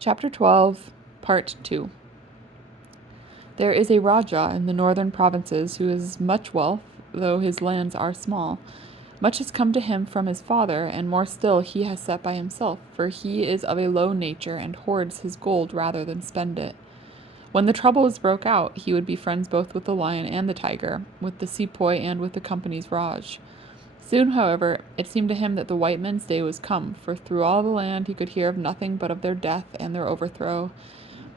Chapter 12, Part 2. There is a Raja in the northern provinces who has much wealth, though his lands are small. Much has come to him from his father, and more still he has set by himself, for he is of a low nature and hoards his gold rather than spend it. When the troubles broke out, he would be friends both with the lion and the tiger, with the sepoy and with the company's Raj. Soon, however, it seemed to him that the white men's day was come, for through all the land he could hear of nothing but of their death and their overthrow.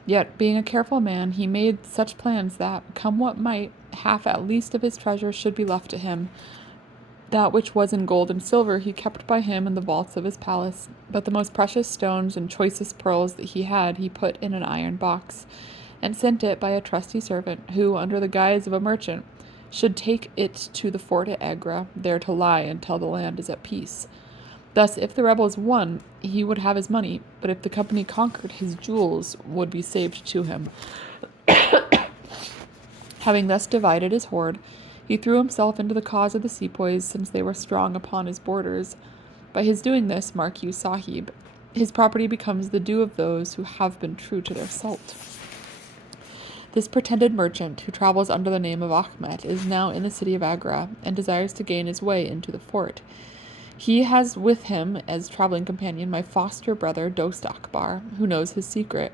Yet, being a careful man, he made such plans that, come what might, half at least of his treasure should be left to him. That which was in gold and silver he kept by him in the vaults of his palace, but the most precious stones and choicest pearls that he had he put in an iron box, and sent it by a trusty servant, who, under the guise of a merchant, should take it to the fort at Agra, there to lie until the land is at peace. Thus, if the rebels won, he would have his money, but if the company conquered, his jewels would be saved to him. Having thus divided his hoard, he threw himself into the cause of the sepoys, since they were strong upon his borders. By his doing this, mark you, Sahib, his property becomes the due of those who have been true to their salt. This pretended merchant, who travels under the name of Ahmet, is now in the city of Agra, and desires to gain his way into the fort. He has with him as traveling companion my foster brother Dost Akbar, who knows his secret.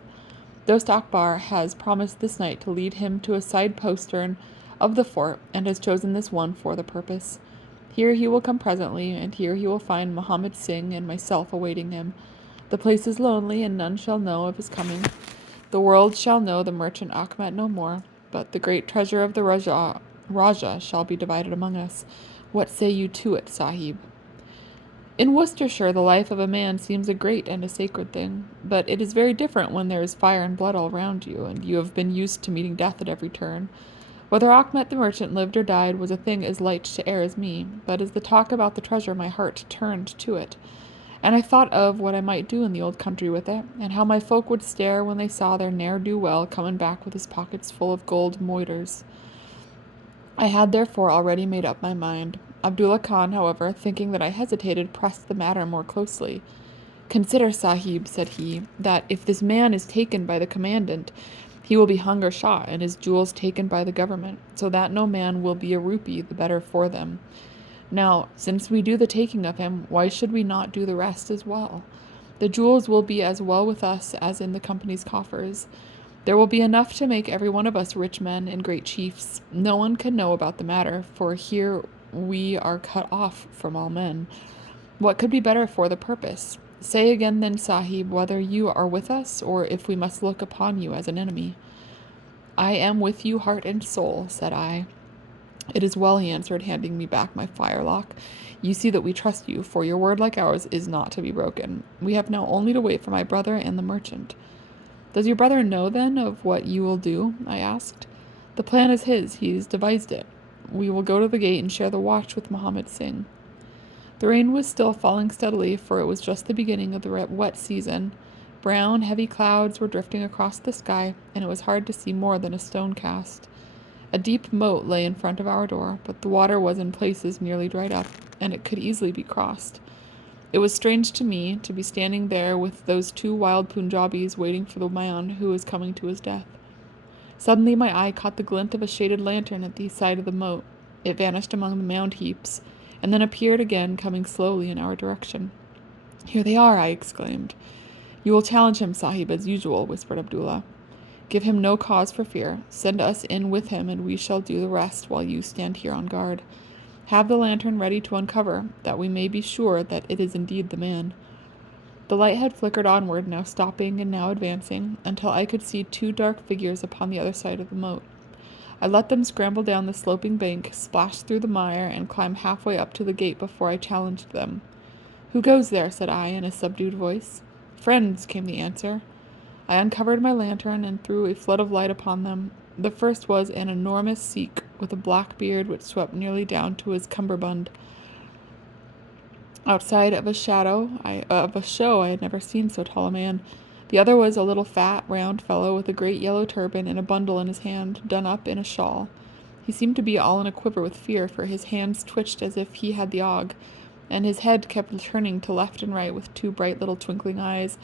Dost Akbar has promised this night to lead him to a side postern of the fort, and has chosen this one for the purpose. Here he will come presently, and here he will find Mohammed Singh and myself awaiting him. The place is lonely, and none shall know of his coming. The world shall know the merchant Ahmet no more, but the great treasure of the Raja shall be divided among us. What say you to it, Sahib? In Worcestershire, the life of a man seems a great and a sacred thing, but it is very different when there is fire and blood all round you, and you have been used to meeting death at every turn. Whether Achmet the merchant lived or died was a thing as light to air as me, but as the talk about the treasure my heart turned to it, and I thought of what I might do in the old country with it, and how my folk would stare when they saw their ne'er-do-well coming back with his pockets full of gold moidores. I had therefore already made up my mind. Abdullah Khan, however, thinking that I hesitated, pressed the matter more closely. "Consider, Sahib," said he, "that if this man is taken by the commandant, he will be hung or shot, and his jewels taken by the government, so that no man will be a rupee the better for them. Now, since we do the taking of him, why should we not do the rest as well? The jewels will be as well with us as in the company's coffers. There will be enough to make every one of us rich men and great chiefs. No one can know about the matter, for here we are cut off from all men. What could be better for the purpose? Say again then, Sahib, whether you are with us, or if we must look upon you as an enemy." "I am with you heart and soul," said I. "It is well," he answered, handing me back my firelock. "You see that we trust you, for your word like ours is not to be broken. We have now only to wait for my brother and the merchant." "Does your brother know, then, of what you will do?" I asked. "The plan is his. He's devised it. We will go to the gate and share the watch with Mohammed Singh." The rain was still falling steadily, for it was just the beginning of the wet season. Brown, heavy clouds were drifting across the sky, and it was hard to see more than a stone cast. A deep moat lay in front of our door, but the water was in places nearly dried up, and it could easily be crossed. It was strange to me to be standing there with those two wild Punjabis waiting for the man who was coming to his death. Suddenly my eye caught the glint of a shaded lantern at the side of the moat. It vanished among the mound heaps, and then appeared again, coming slowly in our direction. "Here they are," I exclaimed. "You will challenge him, Sahib, as usual," whispered Abdullah. "Give him no cause for fear. Send us in with him, and we shall do the rest while you stand here on guard. Have the lantern ready to uncover, that we may be sure that it is indeed the man." The light had flickered onward, now stopping and now advancing, until I could see two dark figures upon the other side of the moat. I let them scramble down the sloping bank, splash through the mire, and climb halfway up to the gate before I challenged them. "Who goes there?" said I, in a subdued voice. "Friends," came the answer. I uncovered my lantern and threw a flood of light upon them. The first was an enormous Sikh, with a black beard which swept nearly down to his cummerbund. Outside of a show I had never seen so tall a man. The other was a little fat, round fellow with a great yellow turban and a bundle in his hand, done up in a shawl. He seemed to be all in a quiver with fear, for his hands twitched as if he had the ague, and his head kept turning to left and right with two bright little twinkling eyes,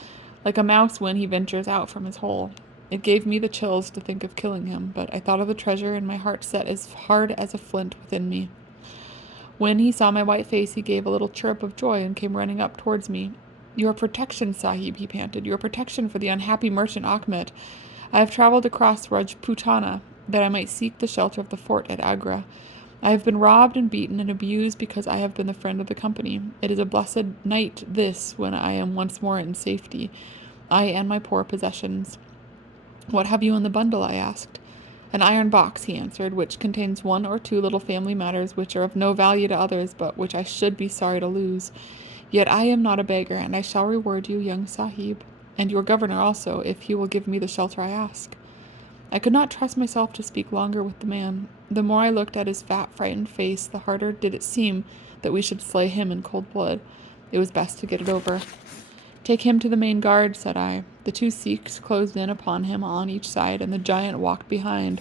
like a mouse when he ventures out from his hole. It gave me the chills to think of killing him, but I thought of the treasure, and my heart set as hard as a flint within me. When he saw my white face, he gave a little chirp of joy and came running up towards me. Your protection, Sahib, he panted. Your protection for the unhappy merchant Achmet. I have traveled across Rajputana that I might seek the shelter of the fort at Agra. I have been robbed and beaten and abused because I have been the friend of the company. It is a blessed night, this, when I am once more in safety, I and my poor possessions. What have you in the bundle? I asked. An iron box, he answered, which contains one or two little family matters which are of no value to others, but which I should be sorry to lose. Yet I am not a beggar, and I shall reward you, young Sahib, and your governor also, if he will give me the shelter I ask. I could not trust myself to speak longer with the man. The more I looked at his fat, frightened face, the harder did it seem that we should slay him in cold blood. It was best to get it over. Take him to the main guard, said I. The 2 Sikhs closed in upon him on each side, and the giant walked behind,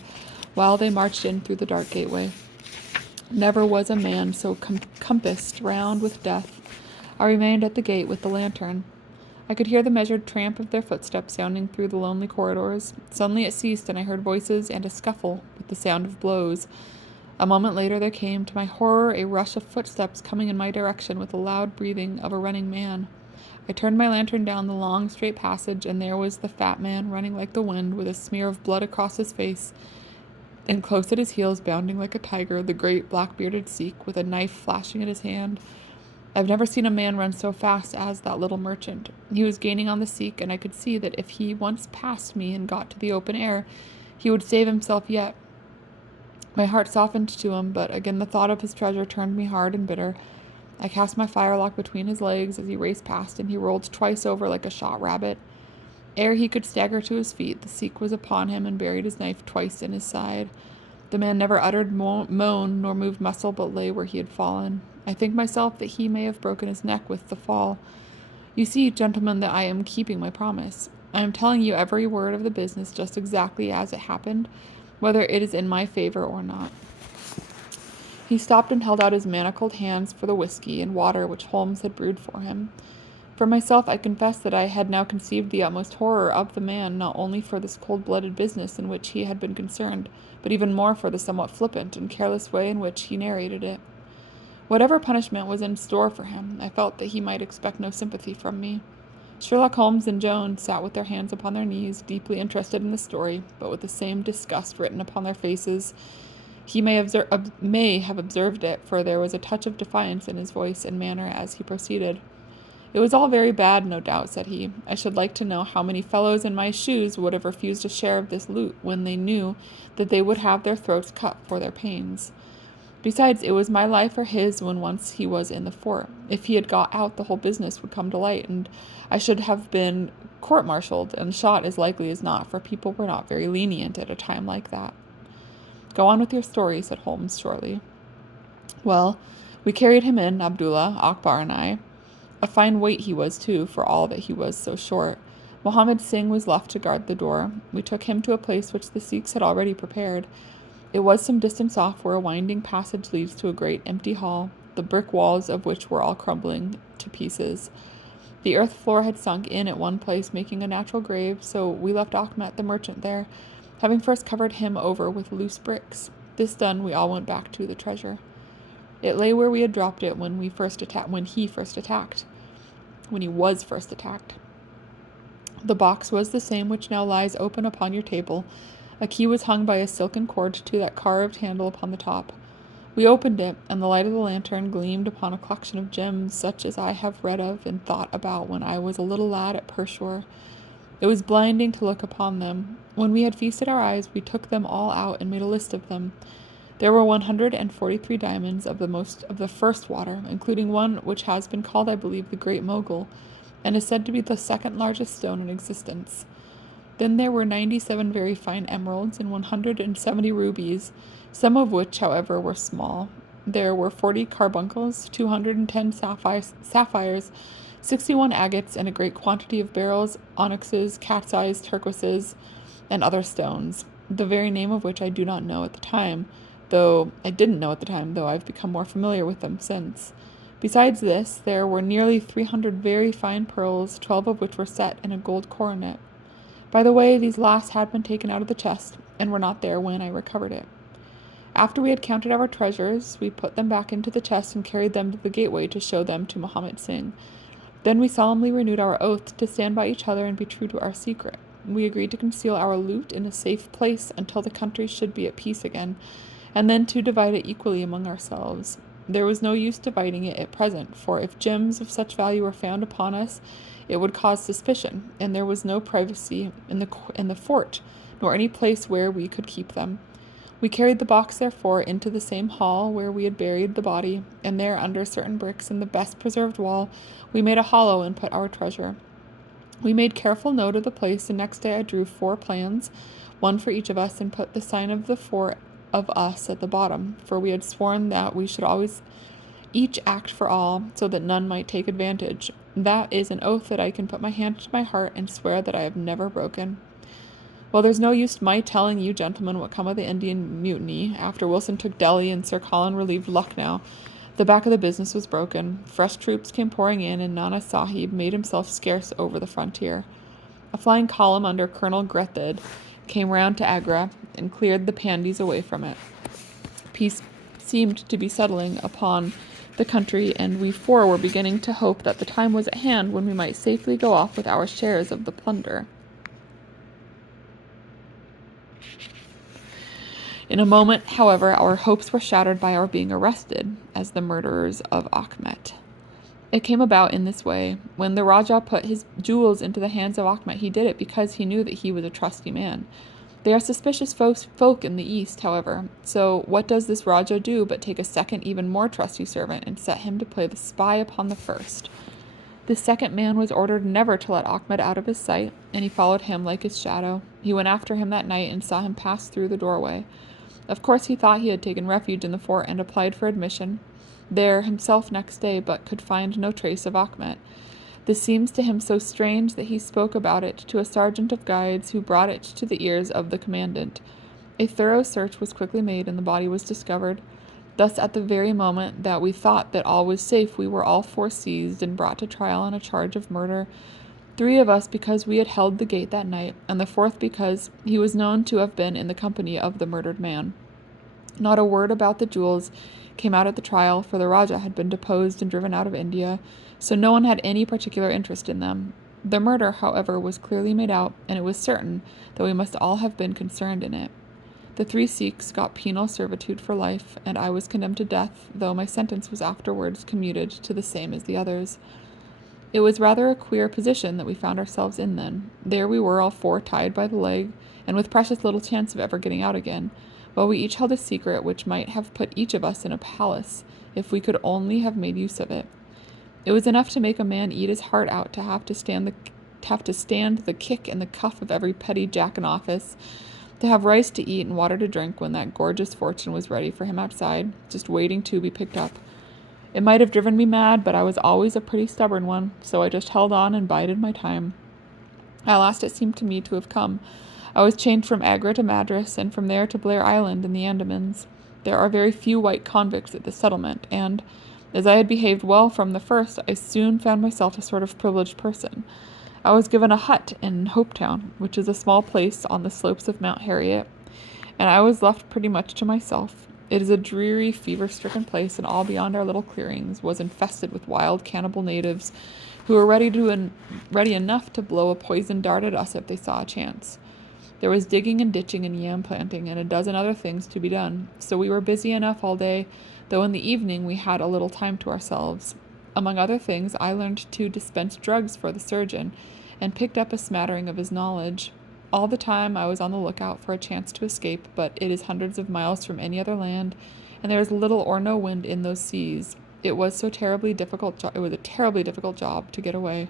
while they marched in through the dark gateway. Never was a man so compassed round with death. I remained at the gate with the lantern. I could hear the measured tramp of their footsteps sounding through the lonely corridors. Suddenly it ceased, and I heard voices and a scuffle with the sound of blows. A moment later there came, to my horror, a rush of footsteps coming in my direction with the loud breathing of a running man. I turned my lantern down the long, straight passage, and there was the fat man running like the wind, with a smear of blood across his face, and close at his heels, bounding like a tiger, the great black-bearded Sikh, with a knife flashing in his hand. I've never seen a man run so fast as that little merchant. He was gaining on the Sikh, and I could see that if he once passed me and got to the open air, he would save himself yet. My heart softened to him, but again the thought of his treasure turned me hard and bitter. I cast my firelock between his legs as he raced past, and he rolled twice over like a shot rabbit. Ere he could stagger to his feet, the Sikh was upon him and buried his knife twice in his side. The man never uttered moan nor moved muscle, but lay where he had fallen. I think myself that he may have broken his neck with the fall. You see, gentlemen, that I am keeping my promise. I am telling you every word of the business just exactly as it happened, whether it is in my favor or not. He stopped and held out his manacled hands for the whiskey and water which Holmes had brewed for him. For myself, I confess that I had now conceived the utmost horror of the man, not only for this cold-blooded business in which he had been concerned, but even more for the somewhat flippant and careless way in which he narrated it. Whatever punishment was in store for him, I felt that he might expect no sympathy from me. Sherlock Holmes and Jones sat with their hands upon their knees, deeply interested in the story, but with the same disgust written upon their faces. He may have observed it, for there was a touch of defiance in his voice and manner as he proceeded. It was all very bad, no doubt, said he. I should like to know how many fellows in my shoes would have refused a share of this loot when they knew that they would have their throats cut for their pains. Besides, it was my life or his when once he was in the fort. If he had got out, the whole business would come to light, and I should have been court-martialed and shot as likely as not, for people were not very lenient at a time like that. Go on with your story, said Holmes shortly. Well, we carried him in, Abdullah, Akbar, and I. A fine weight he was, too, for all that he was so short. Mohammed Singh was left to guard the door. We took him to a place which the Sikhs had already prepared. It was some distance off, where a winding passage leads to a great empty hall, the brick walls of which were all crumbling to pieces. The earth floor had sunk in at one place, making a natural grave, so we left Achmet the merchant there, having first covered him over with loose bricks. This done, we all went back to the treasure. It lay where we had dropped it when he was first attacked. The box was the same which now lies open upon your table. A key was hung by a silken cord to that carved handle upon the top. We opened it, and the light of the lantern gleamed upon a collection of gems such as I have read of and thought about when I was a little lad at Pershore. It was blinding to look upon them. When we had feasted our eyes, we took them all out and made a list of them. There were 143 diamonds of the first water, including one which has been called, I believe, the Great Mogul, and is said to be the second largest stone in existence. Then there were 97 very fine emeralds and 170 rubies, some of which, however, were small. There were 40 carbuncles, 210 sapphires, 61 agates, and a great quantity of beryls, onyxes, cat's eyes, turquoises, and other stones, the very name of which I do not know at the time, though I've become more familiar with them since. Besides this, there were nearly 300 very fine pearls, 12 of which were set in a gold coronet. By the way, these last had been taken out of the chest, and were not there when I recovered it. After we had counted our treasures, we put them back into the chest and carried them to the gateway to show them to Mohammed Singh. Then we solemnly renewed our oath to stand by each other and be true to our secret. We agreed to conceal our loot in a safe place until the country should be at peace again, and then to divide it equally among ourselves. There was no use dividing it at present, for if gems of such value were found upon us, it would cause suspicion, and there was no privacy in the fort, nor any place where we could keep them. We carried the box, therefore, into the same hall where we had buried the body, and there, under certain bricks in the best preserved wall, we made a hollow and put our treasure. We made careful note of the place, and next day I drew 4 plans, one for each of us, and put the sign of the 4 of us at the bottom, for we had sworn that we should always each act for all, so that none might take advantage. That is an oath that I can put my hand to my heart and swear that I have never broken. Well, there's no use my telling you, gentlemen, what come of the Indian mutiny. After Wilson took Delhi and Sir Colin relieved Lucknow, the back of the business was broken. Fresh troops came pouring in, and Nana Sahib made himself scarce over the frontier. A flying column under Colonel Grethid came round to Agra and cleared the Pandys away from it. Peace seemed to be settling upon the country, and we 4 were beginning to hope that the time was at hand when we might safely go off with our shares of the plunder. In a moment, however, our hopes were shattered by our being arrested as the murderers of Achmet. It came about in this way. When the Rajah put his jewels into the hands of Achmet, he did it because he knew that he was a trusty man. They are suspicious folk in the East, however, so what does this Rajah do but take a second, even more trusty servant and set him to play the spy upon the first? This second man was ordered never to let Achmet out of his sight, and he followed him like his shadow. He went after him that night and saw him pass through the doorway. Of course he thought he had taken refuge in the fort and applied for admission there himself next day, but could find no trace of Achmet. This seems to him so strange that he spoke about it to a sergeant of guides, who brought it to the ears of the commandant. A thorough search was quickly made, and the body was discovered. Thus, at the very moment that we thought that all was safe, we were all 4 seized and brought to trial on a charge of murder. 3 of us because we had held the gate that night, and the 4th because he was known to have been in the company of the murdered man. Not a word about the jewels came out at the trial, for the Rajah had been deposed and driven out of India, so no one had any particular interest in them. The murder, however, was clearly made out, and it was certain that we must all have been concerned in it. The 3 Sikhs got penal servitude for life, and I was condemned to death, though my sentence was afterwards commuted to the same as the others. It was rather a queer position that we found ourselves in then. There we were, all 4 tied by the leg, and with precious little chance of ever getting out again, while we each held a secret which might have put each of us in a palace, if we could only have made use of it. It was enough to make a man eat his heart out to have to stand the kick and the cuff of every petty jack in office, to have rice to eat and water to drink when that gorgeous fortune was ready for him outside, just waiting to be picked up. It might have driven me mad, but I was always a pretty stubborn one, so I just held on and bided my time. At last it seemed to me to have come. I was chained from Agra to Madras, and from there to Blair Island in the Andamans. There are very few white convicts at this settlement, and, as I had behaved well from the first, I soon found myself a sort of privileged person. I was given a hut in Hopetown, which is a small place on the slopes of Mount Harriet, and I was left pretty much to myself. It is a dreary, fever-stricken place, and all beyond our little clearings was infested with wild cannibal natives who were ready enough to blow a poisoned dart at us if they saw a chance. There was digging and ditching and yam planting and a dozen other things to be done, so we were busy enough all day, though in the evening we had a little time to ourselves. Among other things, I learned to dispense drugs for the surgeon, and picked up a smattering of his knowledge. All the time I was on the lookout for a chance to escape, but it is hundreds of miles from any other land, and there is little or no wind in those seas. It was a terribly difficult job to get away.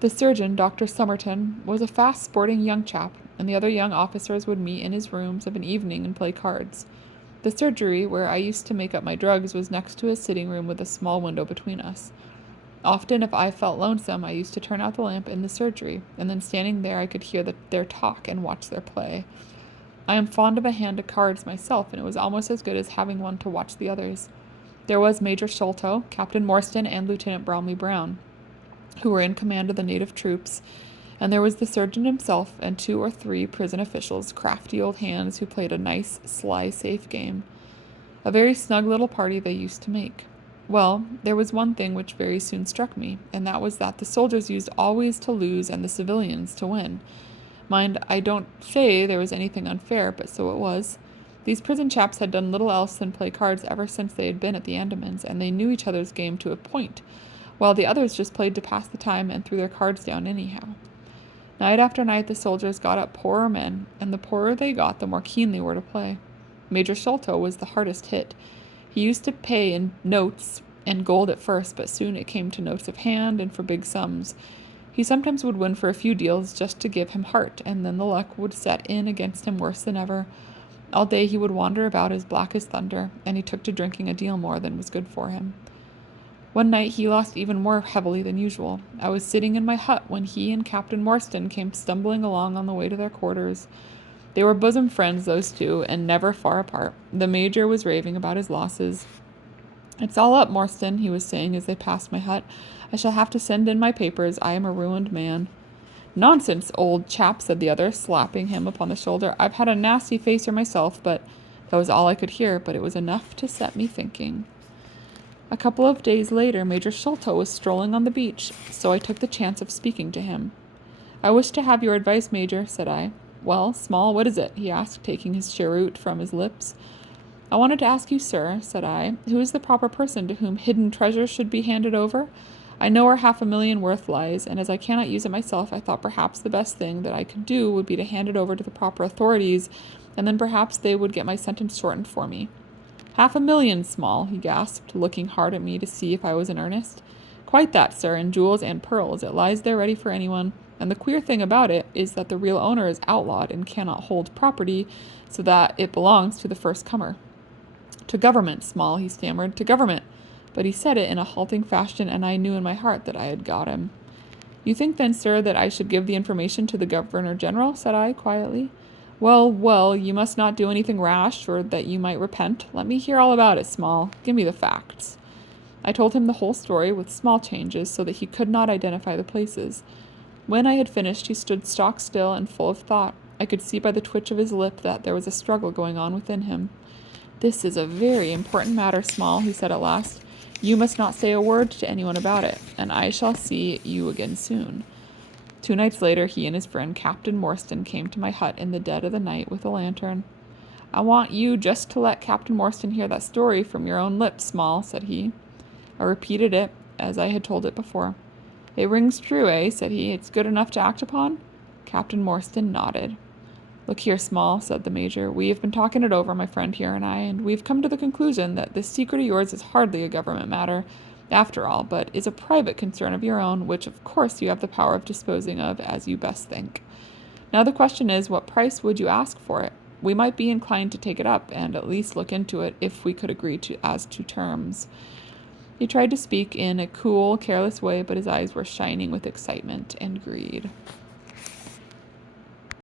The surgeon, Dr. Somerton, was a fast sporting young chap, and the other young officers would meet in his rooms of an evening and play cards. The surgery, where I used to make up my drugs, was next to his sitting room with a small window between us. Often, if I felt lonesome, I used to turn out the lamp in the surgery, and then standing there I could hear their talk and watch their play. I am fond of a hand at cards myself, and it was almost as good as having one to watch the others. There was Major Sholto, Captain Morstan, and Lieutenant Bromley Brown, who were in command of the native troops, and there was the surgeon himself and 2 or 3 prison officials, crafty old hands who played a nice, sly, safe game. A very snug little party they used to make. Well, there was one thing which very soon struck me, and that was that the soldiers used always to lose and the civilians to win. Mind, I don't say there was anything unfair, but so it was. These prison chaps had done little else than play cards ever since they had been at the Andamans, and they knew each other's game to a point, while the others just played to pass the time and threw their cards down anyhow. Night after night the soldiers got up poorer men, and the poorer they got, the more keen they were to play. Major Sholto was the hardest hit. He used to pay in notes and gold at first, but soon it came to notes of hand and for big sums. He sometimes would win for a few deals just to give him heart, and then the luck would set in against him worse than ever. All day he would wander about as black as thunder, and he took to drinking a deal more than was good for him. One night he lost even more heavily than usual. I was sitting in my hut when he and Captain Morstan came stumbling along on the way to their quarters. They were bosom friends, those two, and never far apart. The major was raving about his losses. "It's all up, Morstan," he was saying as they passed my hut. "I shall have to send in my papers. I am a ruined man." "Nonsense, old chap," said the other, slapping him upon the shoulder. "I've had a nasty facer myself, but—" That was all I could hear, but it was enough to set me thinking. A couple of days later, Major Sholto was strolling on the beach, so I took the chance of speaking to him. "I wish to have your advice, Major," said I. "Well, Small, what is it?" he asked, taking his cheroot from his lips. "I wanted to ask you, sir," said I, "who is the proper person to whom hidden treasure should be handed over? I know where $500,000 worth lies, and as I cannot use it myself, I thought perhaps the best thing that I could do would be to hand it over to the proper authorities, and then perhaps they would get my sentence shortened for me." "$500,000, Small," he gasped, looking hard at me to see if I was in earnest. "Quite that, sir, in jewels and pearls. It lies there ready for anyone. And the queer thing about it is that the real owner is outlawed and cannot hold property, so that it belongs to the first comer." "To government, Small," he stammered. "To government." But he said it in a halting fashion, and I knew in my heart that I had got him. "You think then, sir, that I should give the information to the Governor-General?" said I, quietly. Well, you must not do anything rash, or that you might repent. Let me hear all about it, Small. Give me the facts." I told him the whole story, with small changes, so that he could not identify the places. When I had finished, he stood stock still and full of thought. I could see by the twitch of his lip that there was a struggle going on within him. "This is a very important matter, Small," he said at last. "You must not say a word to anyone about it, and I shall see you again soon." 2 nights later, he and his friend Captain Morstan came to my hut in the dead of the night with a lantern. "I want you just to let Captain Morstan hear that story from your own lips, Small," said he. I repeated it, as I had told it before. "It rings true, eh?" said he. "It's good enough to act upon?" Captain Morstan nodded. "Look here, Small," said the Major. "We have been talking it over, my friend here and I, and we've come to the conclusion that this secret of yours is hardly a government matter, after all, but is a private concern of your own, which of course you have the power of disposing of as you best think. Now the question is, what price would you ask for it? We might be inclined to take it up, and at least look into it, if we could agree as to terms." He tried to speak in a cool, careless way, but his eyes were shining with excitement and greed.